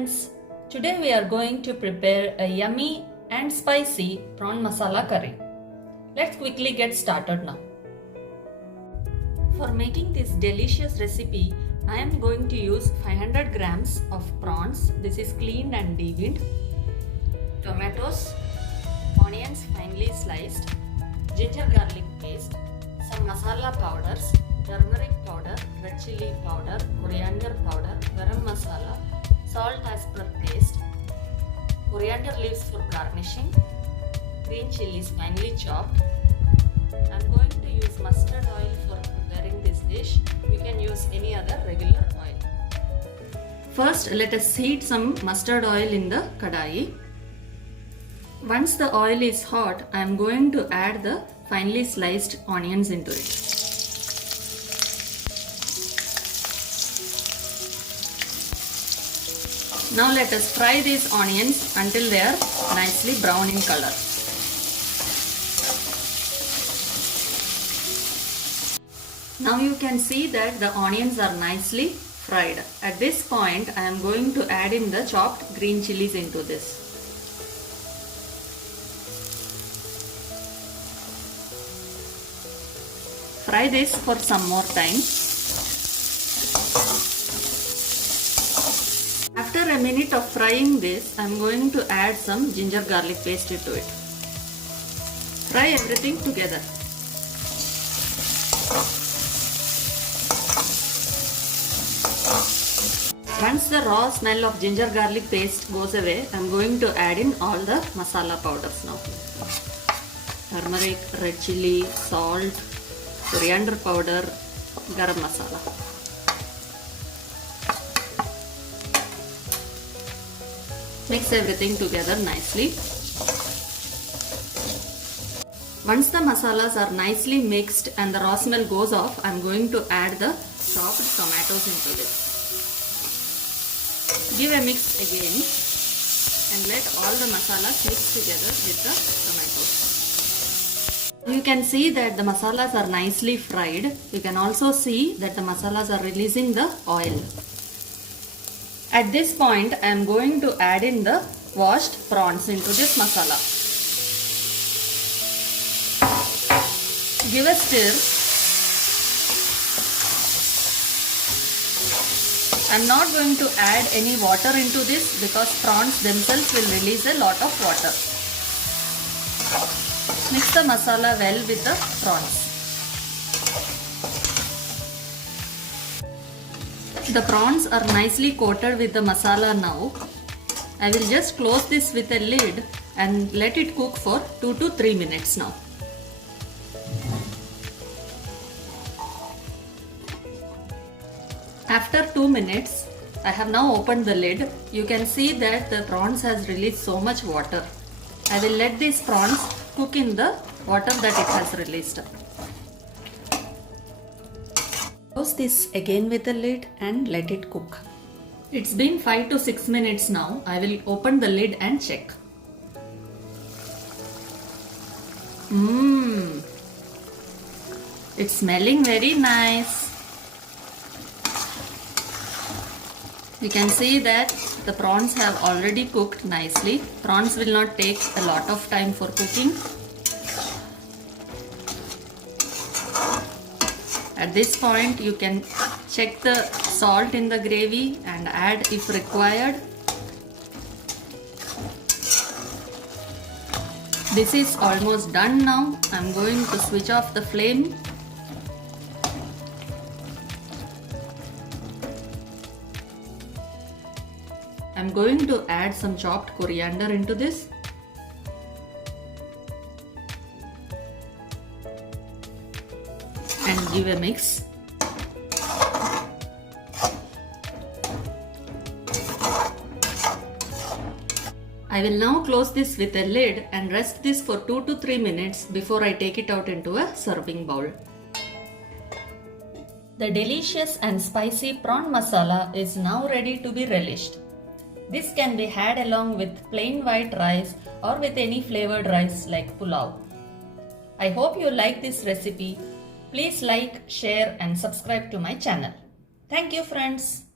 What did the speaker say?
friends, today we are going to prepare a yummy and spicy prawn masala curry. Let's quickly get started now. For making this delicious recipe, I am going to use 500 grams of prawns. This is cleaned and deveined. Tomatoes, onions finely sliced, ginger garlic paste, some masala powders, turmeric powder, red chili powder, coriander powder, garam masala, salt as per taste, coriander leaves for garnishing, green chilies finely chopped. I am going to use mustard oil for preparing this dish. You can use any other regular oil. First, let us heat some mustard oil in the kadai. Once the oil is hot, I am going to add the finely sliced onions into it. Now let us fry these onions until they are nicely brown in color. Now you can see that the onions are nicely fried. At this point, I am going to add in the chopped green chilies into this. Fry this for some more time. After a minute of frying this, I am going to add some ginger garlic paste to it. Fry everything together. Once the raw smell of ginger garlic paste goes away, I am going to add in all the masala powders now. Turmeric, red chili, salt, coriander powder, garam masala. Mix everything together nicely. Once the masalas are nicely mixed and the raw smell goes off, I am going to add the chopped tomatoes into this. Give a mix again and let all the masalas mix together with the tomatoes. You can see that the masalas are nicely fried. You can also see that the masalas are releasing the oil. At this point, I am going to add in the washed prawns into this masala. Give a stir. I am not going to add any water into this because prawns themselves will release a lot of water. Mix the masala well with the prawns. The prawns are nicely coated with the masala now. I will just close this with a lid and let it cook for 2 to 3 minutes now. After 2 minutes, I have now opened the lid. You can see that the prawns has released so much water. I will let these prawns cook in the water that it has released. Close this again with the lid and let it cook. It's been 5 to 6 minutes now. I will open the lid and check. It's smelling very nice. You can see that the prawns have already cooked nicely. Prawns will not take a lot of time for cooking. At this point, you can check the salt in the gravy and add if required. This is almost done now. I am going to switch off the flame. I am going to add some chopped coriander into this. And give a mix. I will now close this with a lid and rest this for 2 to 3 minutes before I take it out into a serving bowl. The delicious and spicy prawn masala is now ready to be relished. This can be had along with plain white rice or with any flavored rice like pulao. I hope you like this recipe. Please like, share and subscribe to my channel. Thank you friends.